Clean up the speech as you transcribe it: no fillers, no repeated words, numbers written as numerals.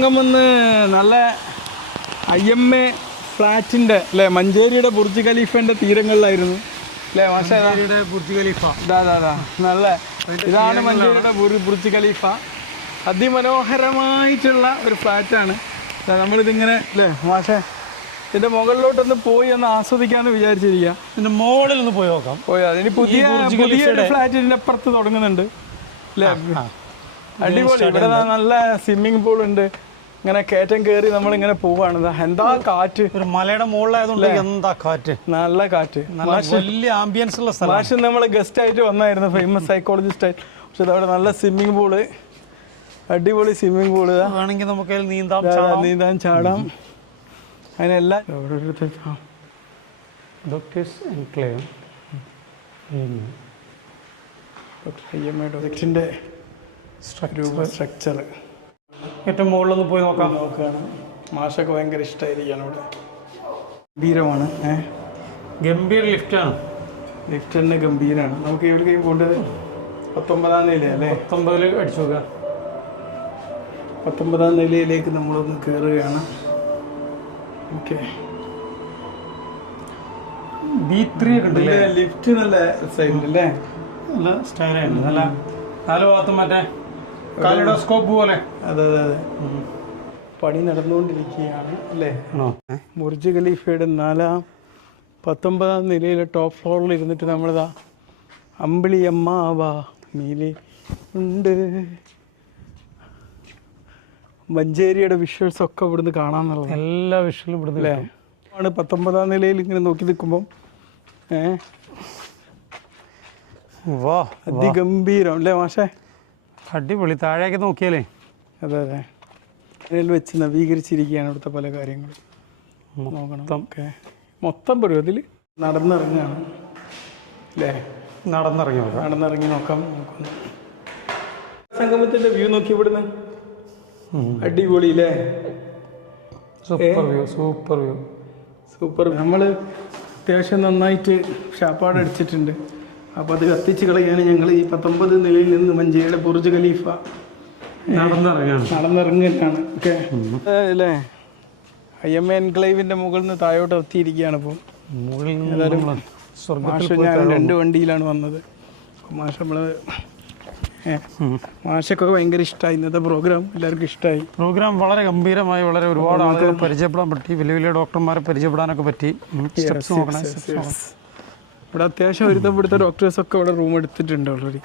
സംഗമെന്ന് നല്ല IMA ഫ്ലാറ്റിൻ്റെ അല്ലേ മഞ്ചേരിയുടെ Burj ഖലീഫൻ്റെ തീരങ്ങളിലായിരുന്നു അല്ലേ മഞ്ചേരിയുടെ ബുർജ് ഖലീഫ നല്ല ഇതാണ് മഞ്ചേരിയുടെ ബുർജ് ഖലീഫ. അതിമനോഹരമായിട്ടുള്ള ഒരു ഫ്ലാറ്റാണ്. നമ്മളിതിങ്ങനെ അല്ലേ മാഷേ ഇതിൻ്റെ മുകളിലോട്ടൊന്ന് പോയി ഒന്ന് ആസ്വദിക്കാമെന്ന് വിചാരിച്ചിരിക്കുക. ഇതിൻ്റെ മുകളിൽ ഒന്ന് പോയി നോക്കാം. പോയാ ഇനി പുതിയ ഫ്ലാറ്റ് ഇതിൻ്റെ അപ്പുറത്ത് തുടങ്ങുന്നുണ്ട് അല്ലേ. അടിപൊളി. ഇവിടെ നല്ല സ്വിമ്മിങ് പൂൾ ഉണ്ട്. ഇങ്ങനെ കയറ്റം കയറി നമ്മളിങ്ങനെ പോവാണ്. എന്താ കാറ്റ്. ഒരു മലയുടെ മുകളിലായതുകൊണ്ട് എന്താ കാറ്റ്, നല്ല കാറ്റ്, വലിയ ആംബിയൻസ് ഉള്ള സ്ഥലം. മാഷ് നമ്മൾ ഗസ്റ്റ് ആയിട്ട് വന്നായിരുന്നു, ഫേമസ് സൈക്കോളജിസ്റ്റ് ആയിട്ട്. പക്ഷെ അവിടെ നല്ല സ്വിമ്മിങ് പൂള്, അടിപൊളി സ്വിമ്മിങ് പൂള്. വേണമെങ്കിൽ നമുക്ക് നീന്താൻ ചാടാം. അതിനെല്ലാം ഡോക്ടറിൻ്റെ സ്ട്രക്ചർ ഏറ്റവും മുകളിലൊന്ന് പോയി നോക്കുകയാണ്. മാഷൊക്കെ ഭയങ്കര ഇഷ്ടമായിരിക്കുകയാണ് ഇവിടെ. ഗംഭീരമാണ്. ഗംഭീര ലിഫ്റ്റാണ്. ലിഫ്റ്റ് തന്നെ ഗംഭീരമാണ്. നമുക്ക് എവിടേക്കും പോകേണ്ടത് 19ാം നില അല്ലേ? 19 അടിച്ചു നോക്കുക. 19ാം നിലയിലേക്ക് നമ്മളൊന്ന് കയറുകയാണ്. ഓക്കെ. B3 ഒക്കെ ഉണ്ട്. ലിഫ്റ്റ് നല്ല സൈഡ് അല്ലേ, നല്ല സ്റ്റൈലായിട്ട് നല്ല നാല് ഭാഗത്തും മറ്റേ കാലിഡോസ്കോപ്പ് പോലെ. അതെ. പണി നടന്നുകൊണ്ടിരിക്കുകയാണ് അല്ലേ. ബുർജ് ഖലീഫയുടെ 19ാം നിലയിലെ ടോപ്പ് ഫ്ലോറിൽ ഇരുന്നിട്ട് നമ്മളിതാ അമ്പിളിയമ്മാവാ മീലി ഉണ്ട്. മഞ്ചേരിയുടെ വിഷ്വൽസ് ഒക്കെ ഇവിടുന്ന് കാണാമെന്നുള്ളത്. എല്ലാ വിഷ്വലും ഇവിടുന്ന് അല്ലേ ആണ്. 19ാം നിലയിൽ ഇങ്ങനെ നോക്കി നിൽക്കുമ്പം അതിഗംഭീരം അല്ലേ മാഷേ. അടിപൊളി. താഴേക്ക് നോക്കിയാലേ. അതെ. അതിൽ വെച്ച് നവീകരിച്ചിരിക്കുകയാണ് ഇവിടുത്തെ പല കാര്യങ്ങളും. നോക്കണം. മൊത്തം പരുവത്തിൽ നടന്നിറങ്ങുകയാണ് അല്ലേ. നടന്നിറങ്ങി നോക്കാം. സംഗമത്തിൻ്റെ വ്യൂ നോക്കി ഇവിടുന്ന് അടിപൊളി അല്ലേ. സൂപ്പർ. നമ്മൾ അത്യാവശ്യം നന്നായിട്ട് ഷാപ്പാടടിച്ചിട്ടുണ്ട്. അപ്പോൾ അത് കത്തിച്ച് കളയാണ് ഞങ്ങൾ ഈ 19 നിലയിൽ നിന്ന് മഞ്ചേരിയുടെ ബുർജ് ഖലീഫ നടന്നിറങ്ങുകയാണ്. ഓക്കെ അല്ലേ. IMA എൻക്ലേവിൻ്റെ മുകളിൽ നിന്ന് താഴോട്ട് എത്തിയിരിക്കുകയാണ്. ഇപ്പോൾ ഞാൻ 2 വണ്ടിയിലാണ് വന്നത്. മാഷൊക്കെ ഭയങ്കര ഇഷ്ടമായി. ഇന്നത്തെ പ്രോഗ്രാം എല്ലാവർക്കും ഇഷ്ടമായി. പ്രോഗ്രാം വളരെ ഗംഭീരമായി, വളരെ ഒരുപാട് ആളുകൾ പരിചയപ്പെടാൻ പറ്റി, വലിയ ഡോക്ടർമാരെ പരിചയപ്പെടാനൊക്കെ പറ്റി. ഇവിടെ അത്യാവശ്യം ഒരുത്തം ഇവിടുത്തെ ഡോക്ടേഴ്സൊക്കെ ഇവിടെ റൂം എടുത്തിട്ടുണ്ട് ഓൾറെഡി.